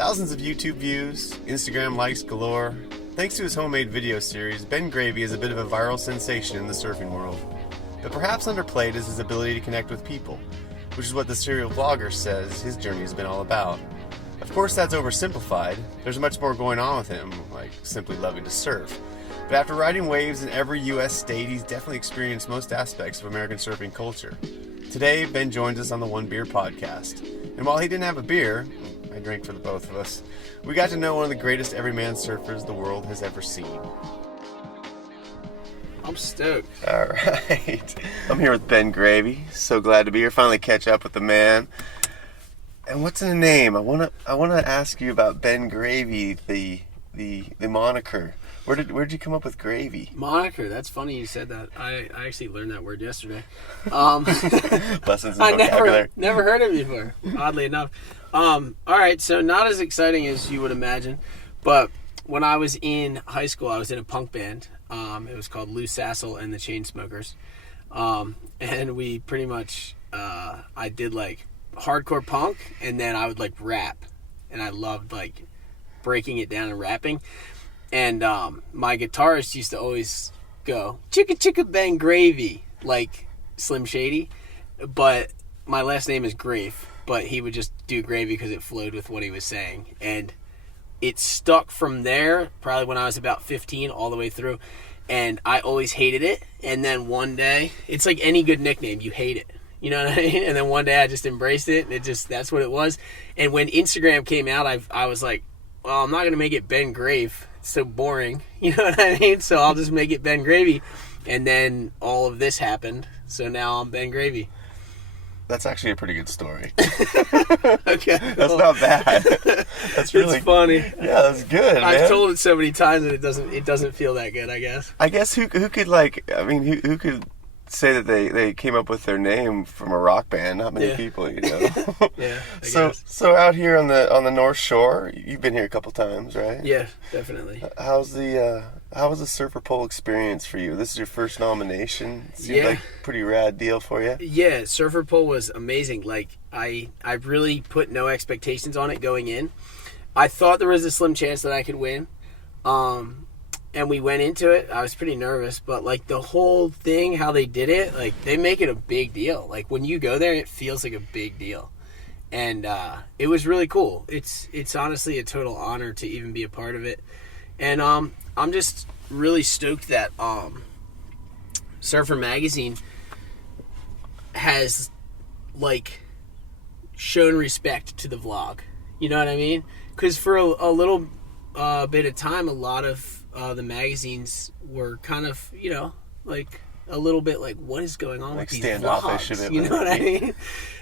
Thousands of YouTube views, Instagram likes galore. Thanks to his homemade video series, Ben Gravy is a bit of a viral sensation in the surfing world. But perhaps underplayed is his ability to connect with people, which is what the serial vlogger says his journey has been all about. Of course, that's oversimplified. There's much more going on with him, like simply loving to surf. But after riding waves in every U.S. state, he's definitely experienced most aspects of American surfing culture. Today, Ben joins us on the One Beer podcast. And while he didn't have a beer, I drank for the both of us, we got to know one of the greatest everyman surfers the world has ever seen. I'm stoked. All right. I'm here with Ben Gravy. So glad to be here. Finally catch up with the man. And what's the name? I wanna ask you about Ben Gravy, the moniker. Where'd you come up with Gravy? Moniker. That's funny you said that. I actually learned that word yesterday. Lessons in vocabulary. Never heard it before. Oddly enough. All right. So not as exciting as you would imagine, but when I was in high school, I was in a punk band. It was called Lou Sassel and the Chainsmokers, and we pretty much I did like hardcore punk, and then I would like rap, and I loved like breaking it down and rapping. And my guitarist used to always go, chicka chicka bang gravy, like Slim Shady. But my last name is Grave, but he would just do gravy because it flowed with what he was saying. And it stuck from there, probably when I was about 15, all the way through. And I always hated it. And then one day, it's like any good nickname, you hate it. You know what I mean? And then one day I just embraced it, and that's what it was. And when Instagram came out, I was like, well, I'm not going to make it Ben Grave. It's so boring. You know what I mean? So I'll just make it Ben Gravy. And then all of this happened. So now I'm Ben Gravy. That's actually a pretty good story. Okay. Cool. That's not bad. That's really it's funny. Yeah, that's good, man. I've told it so many times that it doesn't feel that good, I guess. I guess who could like, I mean, who could say that they came up with their name from a rock band? Not many people, you know. Yeah. So out here on the North Shore, you've been here a couple times, right? Yeah, definitely. How was the Surfer Pole experience for you? This is your first nomination. Seemed like a pretty rad deal for you. Yeah, Surfer Pole was amazing. Like I really put no expectations on it going in. I thought there was a slim chance that I could win. And we went into it. I was pretty nervous, but like the whole thing, how they did it, like they make it a big deal. Like when you go there, it feels like a big deal, and it was really cool. It's honestly a total honor to even be a part of it, and I'm just really stoked that Surfer Magazine has like shown respect to the vlog. You know what I mean? Because for a little bit of time, a lot of the magazines were kind of, you know, like a little bit like, what is going on like with these standoffish vlogs? You know what I mean?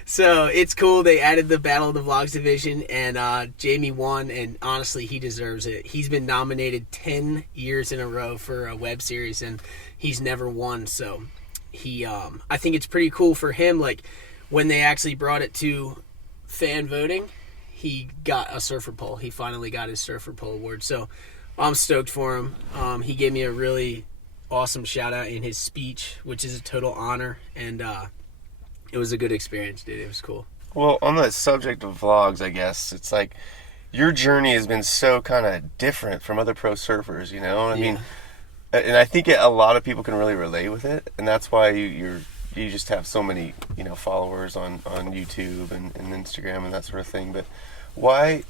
So it's cool. They added the Battle of the Vlogs division, and Jamie won, and honestly, he deserves it. He's been nominated 10 years in a row for a web series, and he's never won. So he, I think it's pretty cool for him. Like when they actually brought it to fan voting, he got a Surfer Pole. He finally got his Surfer Pole award. So I'm stoked for him. He gave me a really awesome shout out in his speech, which is a total honor, and it was a good experience, dude. It was cool. Well, on the subject of vlogs, I guess it's like your journey has been so kind of different from other pro surfers, you know? I mean, and I think a lot of people can really relate with it, and that's why you just have so many, you know, followers on YouTube and Instagram and that sort of thing. But why?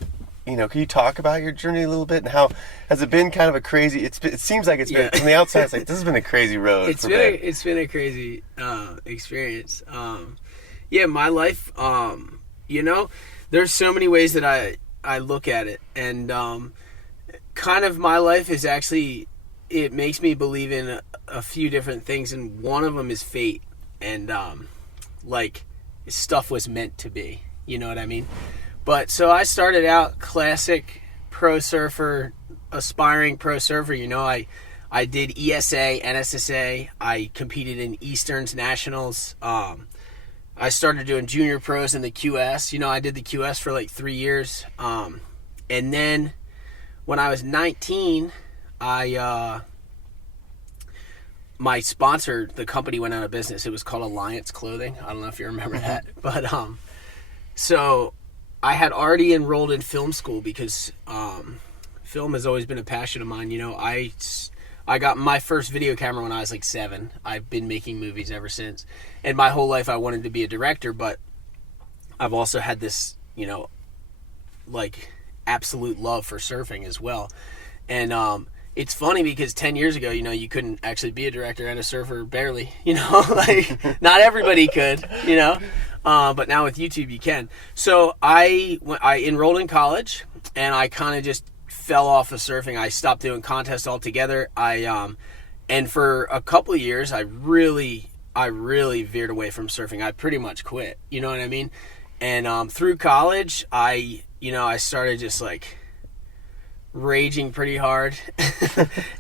You know, can you talk about your journey a little bit, and how has it been kind of a crazy? It seems like it's been from the outside. It's like this has been a crazy road. It's been a crazy experience. My life. You know, there's so many ways that I look at it, and kind of my life is actually, it makes me believe in a few different things, and one of them is fate, and like stuff was meant to be. You know what I mean? But so I started out classic pro surfer, aspiring pro surfer. You know, I did ESA, NSSA. I competed in Easterns Nationals. I started doing junior pros in the QS. You know, I did the QS for like 3 years. And then when I was 19, my sponsor, the company went out of business. It was called Alliance Clothing. I don't know if you remember that. But so I had already enrolled in film school because film has always been a passion of mine. I got my first video camera when I was like 7. I've been making movies ever since. And my whole life I wanted to be a director, but I've also had this, like absolute love for surfing as well. And it's funny because 10 years ago, you couldn't actually be a director and a surfer barely, like not everybody could, but now with YouTube you can. So I enrolled in college and I kind of just fell off of surfing. I stopped doing contests altogether. And for a couple of years, I really veered away from surfing. I pretty much quit, you know what I mean? And through college, I started just like raging pretty hard.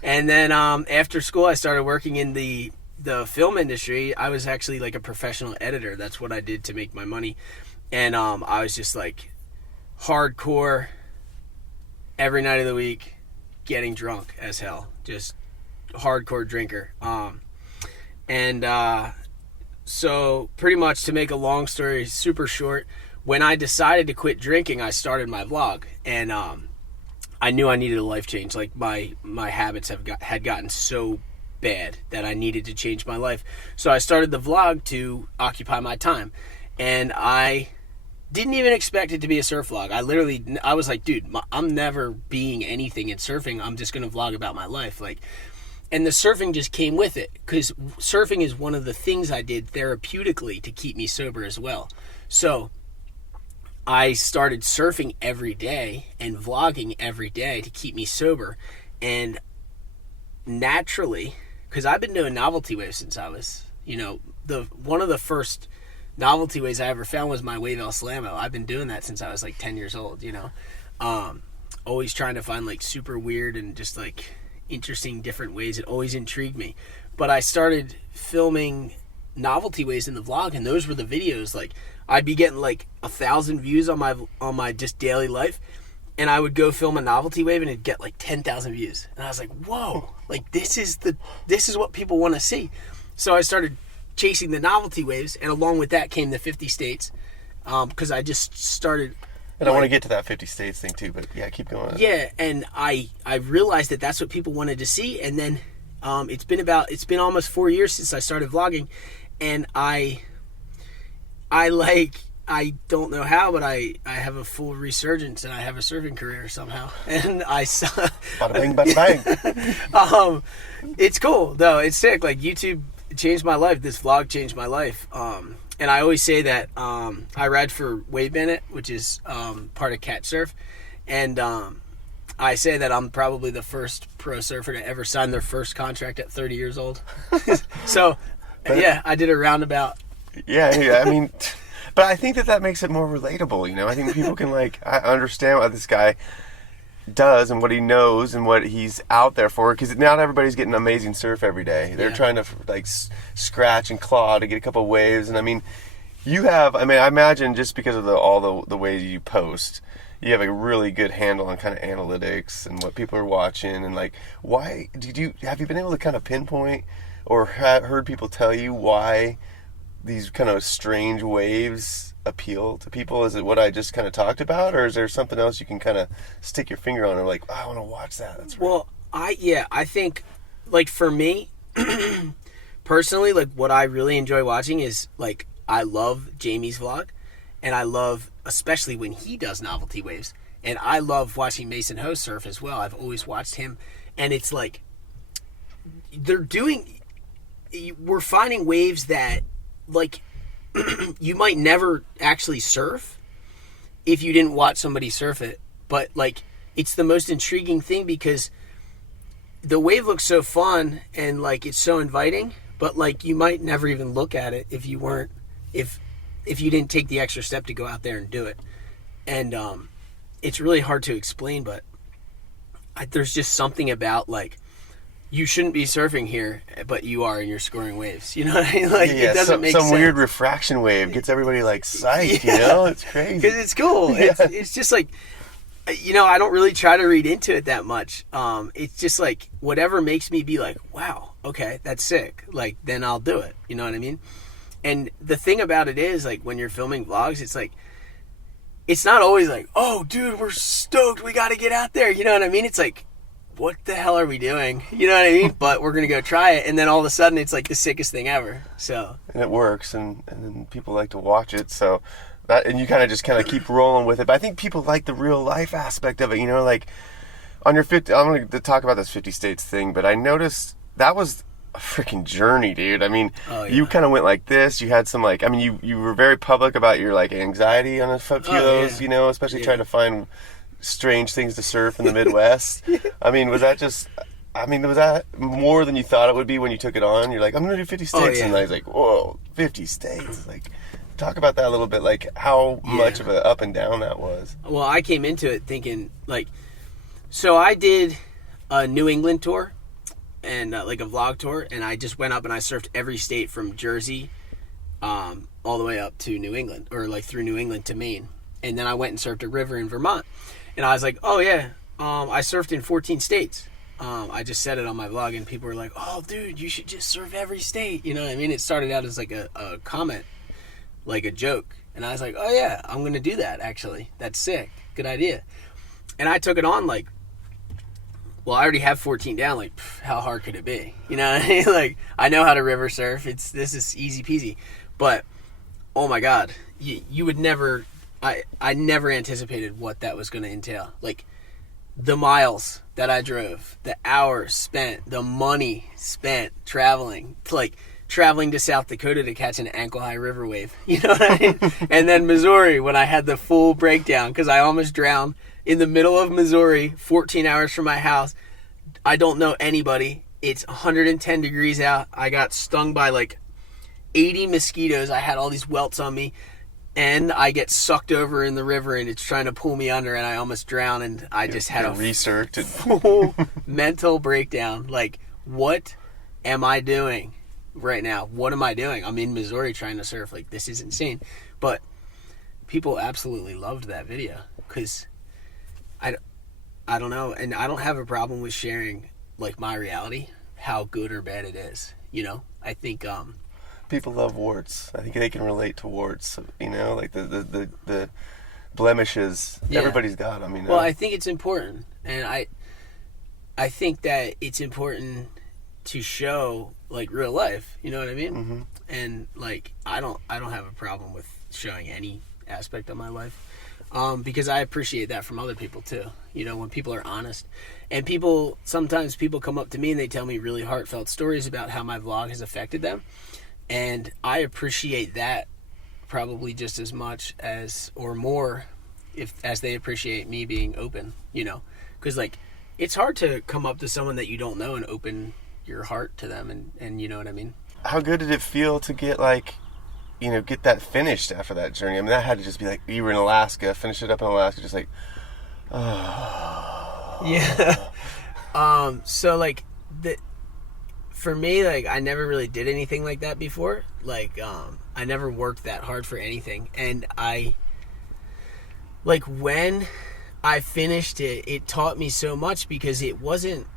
And then after school, I started working in the film industry. I was actually like a professional editor. That's what I did to make my money. And I was just like hardcore every night of the week, getting drunk as hell, just hardcore drinker. So pretty much, to make a long story super short, when I decided to quit drinking, I started my vlog, and I knew I needed a life change. Like my habits had gotten so bad that I needed to change my life. So I started the vlog to occupy my time, and I didn't even expect it to be a surf vlog. I was like, dude, I'm never being anything in surfing. I'm just going to vlog about my life. And the surfing just came with it, because surfing is one of the things I did therapeutically to keep me sober as well. So I started surfing every day and vlogging every day to keep me sober. And naturally, because I've been doing novelty waves since I was, one of the first novelty waves I ever found was my wave El Slamo. I've been doing that since I was like 10 years old, always trying to find like super weird and just like interesting different ways. It always intrigued me. But I started filming novelty waves in the vlog, and those were the videos. Like I'd be getting like 1,000 views on my just daily life, and I would go film a novelty wave and it'd get like 10,000 views. And I was like, whoa, like this is what people want to see. So I started chasing the novelty waves, and along with that came the 50 states, because I just started. And I want to get to that 50 states thing too, but yeah, keep going. Yeah, and I realized that that's what people wanted to see, and then it's been almost 4 years since I started vlogging, and I don't know how, but I have a full resurgence, and I have a surfing career somehow, and bada bing, bada bang. It's cool though. It's sick. Like YouTube changed my life. This vlog changed my life. And I always say that I ride for Wave Bandit, which is part of Cat Surf, and I say that I'm probably the first pro surfer to ever sign their first contract at 30 years old. So, yeah, I did a roundabout. Yeah, I mean, but I think that makes it more relatable. I think people can I understand what this guy does and what he knows and what he's out there for, because not everybody's getting amazing surf every day. They're trying to scratch and claw to get a couple waves. And I mean, I imagine just because of all the ways you post, you have a really good handle on kind of analytics and what people are watching, and why have you been able to kind of pinpoint or heard people tell you why these kind of strange waves appeal to people? Is it what I just kind of talked about, or is there something else you can kind of stick your finger on and I want to watch that? That's right. Well, I think for me personally, what I really enjoy watching is I love Jamie's vlog, and I love especially when he does novelty waves, and I love watching Mason Ho surf as well. I've always watched him, and it's we're finding waves that you might never actually surf if you didn't watch somebody surf it, but it's the most intriguing thing, because the wave looks so fun and it's so inviting, but you might never even look at it if you didn't take the extra step to go out there and do it. And it's really hard to explain, but there's just something about you shouldn't be surfing here, but you are, and you're scoring waves. You know what I mean? It doesn't make sense. Some weird refraction wave gets everybody psyched, It's crazy. Because it's cool. Yeah. It's just I don't really try to read into it that much. It's just whatever makes me be wow, okay, that's sick. Then I'll do it. You know what I mean? And the thing about it is, when you're filming vlogs, it's it's not always like, oh, dude, we're stoked, we got to get out there. You know what I mean? It's like, what the hell are we doing? You know what I mean? But we're going to go try it. And then all of a sudden, it's like the sickest thing ever. So. And it works, and then people like to watch it. So that, and you kind of keep rolling with it. But I think people like the real life aspect of it. You know, like on your 50, I'm going to talk about this 50 states thing, but I noticed that was a freaking journey, dude. I mean, you kind of went like this. You had some like, I mean, you were very public about your like anxiety on a few of those, you know, especially trying to find strange things to surf in the Midwest. I mean, was that more than you thought it would be when you took it on? You're like, I'm going to do 50 states. And I was like, whoa, 50 states. Like, talk about that a little bit, like how much of an up and down that was. Well, I came into it thinking, like, so I did a New England tour and like a vlog tour, and I just went up and I surfed every state from Jersey all the way up to New England, or like through New England to Maine. And then I went and surfed a river in Vermont. And I was like, oh yeah, I surfed in 14 states. I just said it on my vlog, and people were like, oh dude, you should just surf every state. You know what I mean? It started out as like a comment, like a joke. And I was like, oh yeah, I'm going to do that actually. That's sick. Good idea. And I took it on like, well, I already have 14 down. Like, how hard could it be? You know what I mean? Like, I know how to river surf. This is easy peasy. But, oh my God, you would never... I never anticipated what that was going to entail. Like, the miles that I drove, the hours spent, the money spent traveling, like traveling to South Dakota to catch an ankle-high river wave. You know what I mean? And then Missouri, when I had the full breakdown, because I almost drowned in the middle of Missouri, 14 hours from my house. I don't know anybody. It's 110 degrees out. I got stung by like 80 mosquitoes. I had all these welts on me. And I get sucked over in the river, and it's trying to pull me under, and I almost drown, and I just had a full mental breakdown. Like, what am I doing right now? What am I doing? I'm in Missouri trying to surf. Like, this is insane. But people absolutely loved that video, because I don't know, and I don't have a problem with sharing, like, my reality, how good or bad it is, you know? I think... people love warts. I think they can relate to warts, you know, like the blemishes. Yeah. Everybody's got them, you know. Well, I think it's important, and I think that it's important to show like real life, you know what I mean? Mm-hmm. And like I don't have a problem with showing any aspect of my life. Because I appreciate that from other people too. You know, when people are honest. And sometimes people come up to me and they tell me really heartfelt stories about how my vlog has affected them. And I appreciate that probably just as much as, or more, as they appreciate me being open, you know. Because, like, it's hard to come up to someone that you don't know and open your heart to them, and you know what I mean? How good did it feel to get, like, you know, get that finished after that journey? I mean, that had to just be like, you were in Alaska, finish it up in Alaska, just like, oh. Yeah. So, like, for me, like, I never really did anything like that before. Like, I never worked that hard for anything. And when I finished it, it taught me so much, because it wasn't,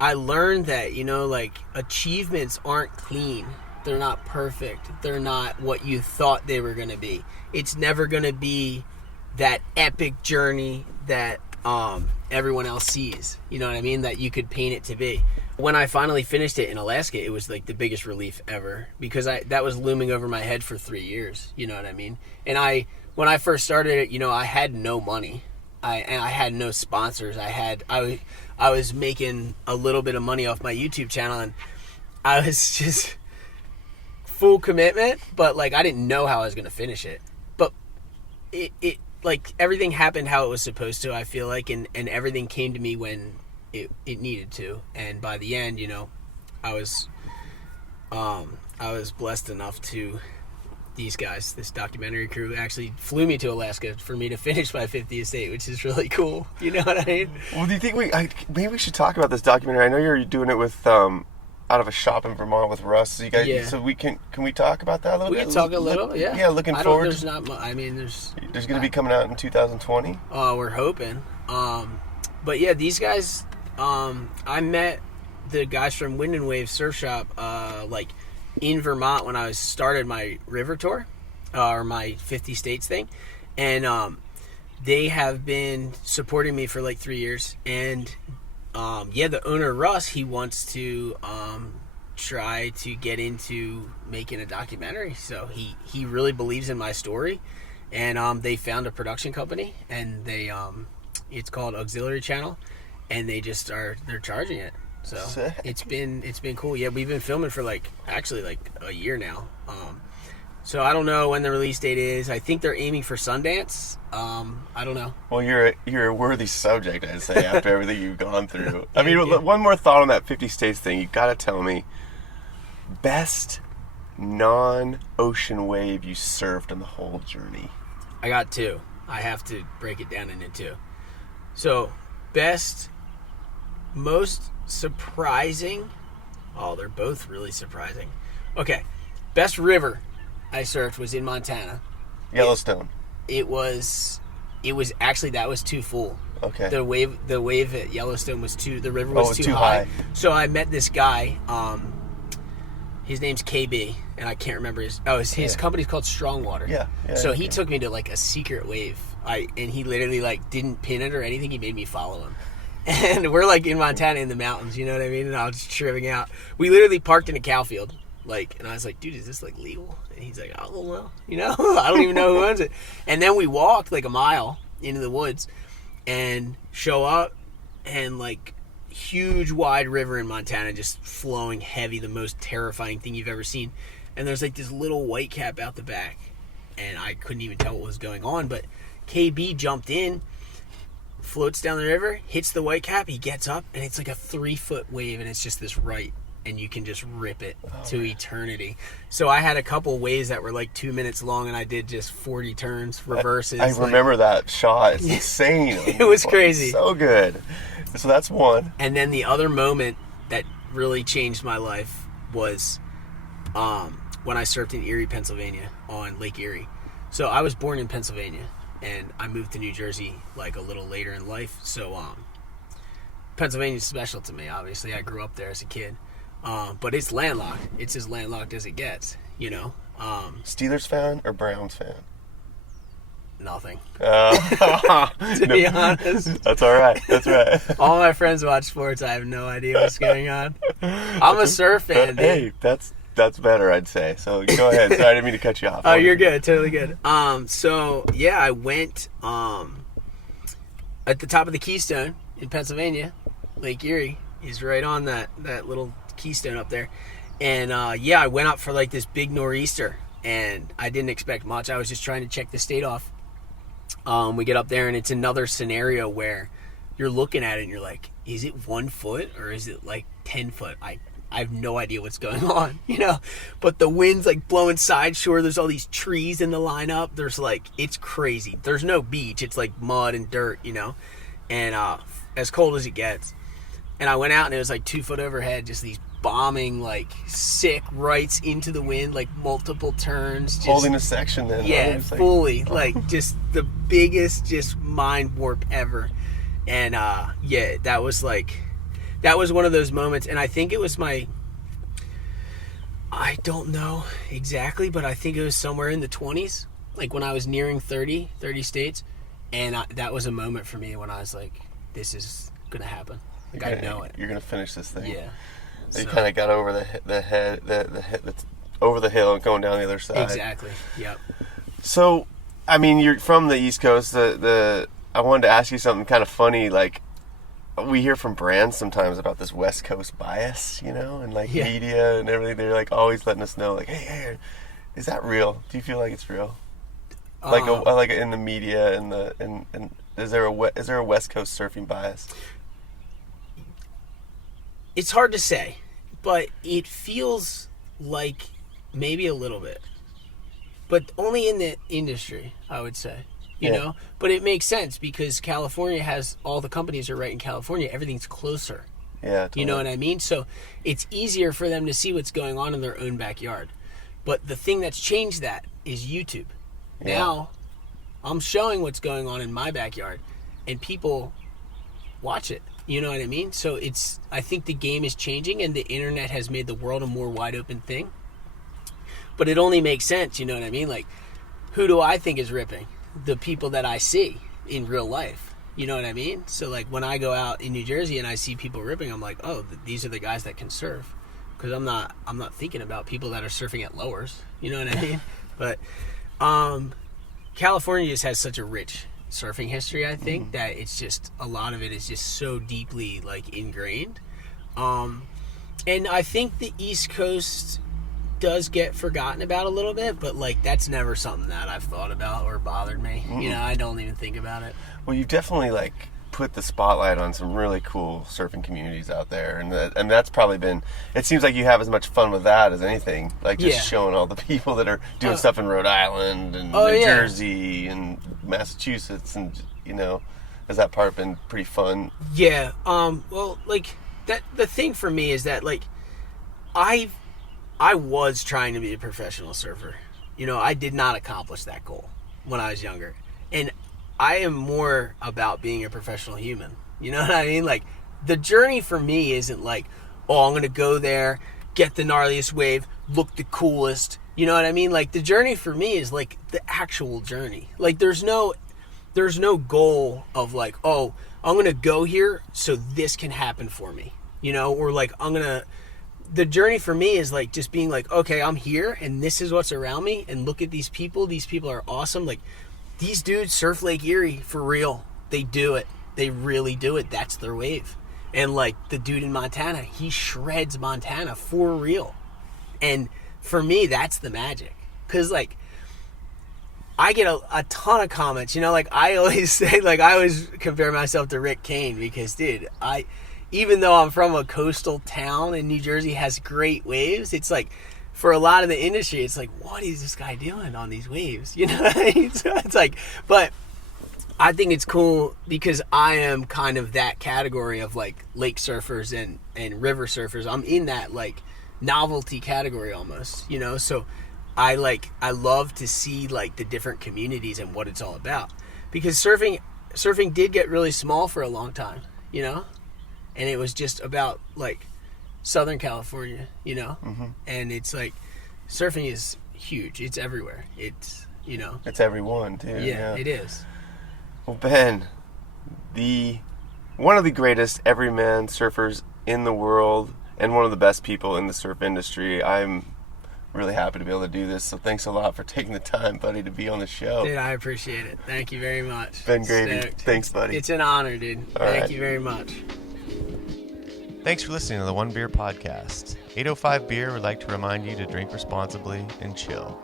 I learned that, you know, like, achievements aren't clean. They're not perfect. They're not what you thought they were going to be. It's never going to be that epic journey that everyone else sees. You know what I mean? That you could paint it to be. When I finally finished it in Alaska, it was like the biggest relief ever, because that was looming over my head for 3 years. You know what I mean? And when I first started it, you know, I had no money. I had no sponsors. I was making a little bit of money off my YouTube channel, and I was just full commitment, but like I didn't know how I was going to finish it. But it like everything happened how it was supposed to, I feel like, and everything came to me when it needed to. And by the end, you know, I was blessed enough to, these guys, this documentary crew, actually flew me to Alaska for me to finish my 50th state, which is really cool. You know what I mean? Well, do you think maybe we should talk about this documentary? I know you're doing it with out of a shop in Vermont with Russ. So you guys, yeah. So can we talk about that a little bit? We can talk a little, yeah. Yeah, looking forward. There's not much. I mean, there's going to be coming out in 2020. We're hoping. But yeah, these guys. I met the guys from Wind and Wave Surf Shop, like in Vermont when I started my river tour, or my 50 states thing, And they have been supporting me for like 3 years. And the owner, Russ, he wants to try to get into making a documentary. So he really believes in my story. And they found a production company, and they it's called Auxiliary Channel, and they're charging it. So Sick. it's been cool. Yeah, we've been filming for actually a year now. So I don't know when the release date is. I think they're aiming for Sundance. I don't know. Well, you're a worthy subject, I'd say, after everything you've gone through. I mean, one more thought on that 50 states thing. You got to tell me, best non-ocean wave you surfed on the whole journey. I got two. I have to break it down into two. So, most surprising. Oh, they're both really surprising. Okay, best river I surfed was in Montana. Yellowstone. It was actually, that was too full. Okay. The wave at Yellowstone was the river was too high. So I met this guy. His name's KB, and I can't remember his company's called Strongwater. Yeah. So he took me to a secret wave. And he literally didn't pin it or anything. He made me follow him. And we're in Montana in the mountains, you know what I mean? And I was just tripping out. We literally parked in a cow field. And I was like, dude, is this legal? And he's like, oh well, I don't even know who owns it. And then we walked a mile into the woods and show up, and huge wide river in Montana, just flowing heavy, the most terrifying thing you've ever seen. And there's this little white cap out the back, and I couldn't even tell what was going on. But KB jumped in, floats down the river, hits the white cap, he gets up, and it's a 3-foot wave, and it's just this right, and you can just rip it to eternity. So I had a couple waves that were 2 minutes long, and I did just 40 turns, reverses. I remember that shot. It's insane. It was crazy. So good. So that's one. And then the other moment that really changed my life was when I surfed in Erie, Pennsylvania, on Lake Erie. So I was born in Pennsylvania, and I moved to New Jersey a little later in life. So Pennsylvania's special to me, obviously. I grew up there as a kid. But it's landlocked. It's as landlocked as it gets, Steelers fan or Browns fan? Nothing. To be honest. That's all right. That's right. All my friends watch sports. I have no idea what's going on. I'm a surf fan, dude. Hey, that's better, I'd say. So go ahead. Sorry, I didn't mean to cut you off. Oh, you're good. Totally good. So yeah, I went at the top of the Keystone in Pennsylvania. Lake Erie is right on that little keystone up there. And I went up for this big Noreaster, and I didn't expect much. I was just trying to check the state off. We get up there, and it's another scenario where you're looking at it and you're like, is it 1 foot or is it 10 foot? I have no idea what's going on, but the wind's blowing side shore. There's all these trees in the lineup. There's it's crazy. There's no beach. It's mud and dirt, and as cold as it gets. And I went out, and it was 2 foot overhead, just these bombing sick rights into the wind, multiple turns, just holding a section then. Yeah, fully just the biggest just mind warp ever. And that was one of those moments. And I think it was I don't know exactly, but I think it was somewhere in the 20s, when I was nearing 30 states. And that was a moment for me when I was this is gonna happen. I know it. You're gonna finish this thing. Yeah. So you kind of got over over the hill and going down the other side. Exactly. Yep. So, I mean, you're from the East Coast. I wanted to ask you something kind of funny. We hear from brands sometimes about this West Coast bias, and media and everything. They're always letting us know, hey, is that real? Do you feel like it's real? In the media and is there a West Coast surfing bias? It's hard to say, but it feels like maybe a little bit. But only in the industry, I would say. You know? But it makes sense because California has all the companies are right in California. Everything's closer. Yeah, totally. You know what I mean? So it's easier for them to see what's going on in their own backyard. But the thing that's changed that is YouTube. Yeah. Now, I'm showing what's going on in my backyard, and people watch it. You know what I mean? So I think the game is changing, and the internet has made the world a more wide open thing. But it only makes sense, you know what I mean? Who do I think is ripping? the people that I see in real life. You know what I mean? So like when I go out in New Jersey and I see people ripping, I'm like, oh, these are the guys that can surf. Because I'm not thinking about people that are surfing at lowers. You know what I mean? But California just has such a rich surfing history, I think, that it's just, a lot of it is just so deeply like ingrained. And I think the East Coast does get forgotten about a little bit, but like that's never something that I've thought about or bothered me. You know, I don't even think about it. Well, you've definitely like put the spotlight on some really cool surfing communities out there, and that's probably been, it seems like you have as much fun with that as anything, like just showing all the people that are doing stuff in Rhode Island and New Jersey and Massachusetts, and you know, has that part been pretty fun? Well, like that, the thing for me is that like I was trying to be a professional surfer. You know, I did not accomplish that goal when I was younger, and I am more about being a professional human. You know what I mean? Like, the journey for me isn't like, oh, I'm going to go there, get the gnarliest wave, look the coolest. You know what I mean? Like, the journey for me is like the actual journey. Like, there's no goal of like, oh, I'm going to go here so this can happen for me. You know, or like, the journey for me is like just being like, okay, I'm here and this is what's around me, and look at these people. These people are awesome. Like, these dudes surf Lake Erie for real. They do it. They really do it. That's their wave. And like the dude in Montana, he shreds Montana for real. And for me, that's the magic. Because like, I get a ton of comments. You know, like I always say, like I always compare myself to Rick Kane because, dude, even though I'm from a coastal town and New Jersey has great waves, it's like, for a lot of the industry, it's like, what is this guy doing on these waves? You know what I mean? So it's like, but I think it's cool because I am kind of that category of like lake surfers and river surfers. I'm in that like novelty category almost, you know? So I love to see like the different communities and what it's all about, because surfing did get really small for a long time, you know? And it was just about like Southern California, you know? And it's like, surfing is huge. It's everywhere. It's, you know. It's everyone, too. Yeah, it is. Well, Ben, one of the greatest everyman surfers in the world and one of the best people in the surf industry. I'm really happy to be able to do this, so thanks a lot for taking the time, buddy, to be on the show. Dude, I appreciate it. Thank you very much. Ben Gravy, thanks, buddy. It's an honor, dude. Thank you very much. Thanks for listening to the One Beer Podcast. 805 Beer would like to remind you to drink responsibly and chill.